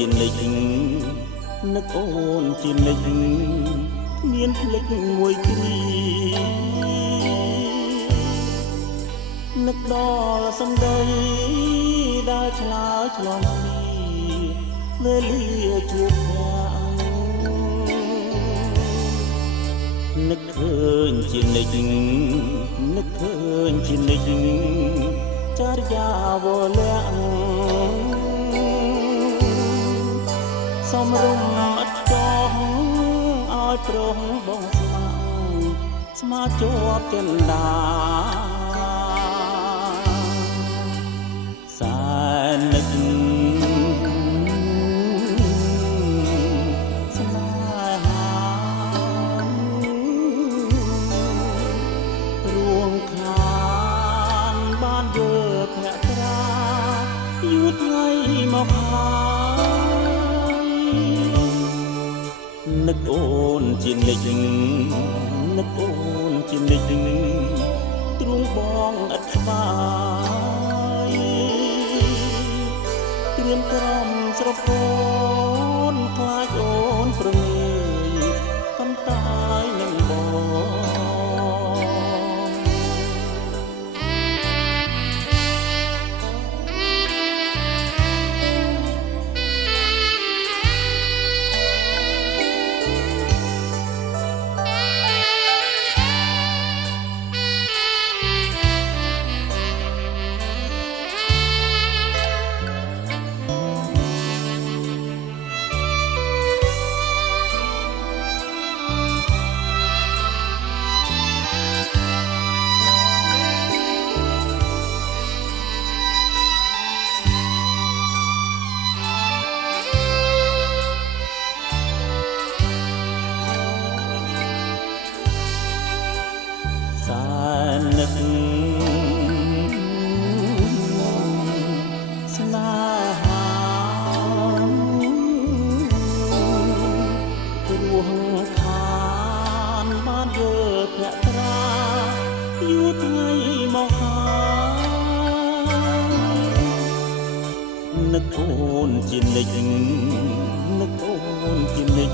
ជានិចនឹកអូនជានិចមានភ្លេចមួយគ្រានឹកដល់សំដីដែលឆ្លើយឆ្លងគ្នាវេលាជួបនឹកឃើញជានិចនឹកឃើញជានិចចារ្យាវលាក់សំរុំអត់ចោះឲ្យប្រុសបងស្មាជាប់ចិនដាសែននឹកស្នេហារួងខានបានយើភ្នាក់ត្រាយូរថ្ងៃមកនឹកអូនជានិចនឹកអូនជានិចទ្រង់បងឥតស្បាយ ត្រៀមក្រំស្រពោនខ្លាចអូនប្រងើយកំតាយនឹងបងនឹកស្នេហាព្រោះខានបានយើភ្នាក់ត្រាយូរថ្ងៃមកហើយនឹកអូនជានិចនឹកអូនជានិច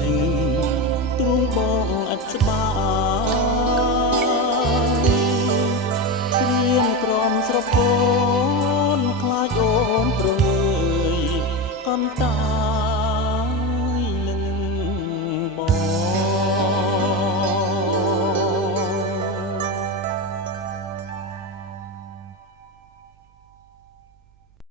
ទ្រង់បងអត់ស្បាយក្រំស្រពោ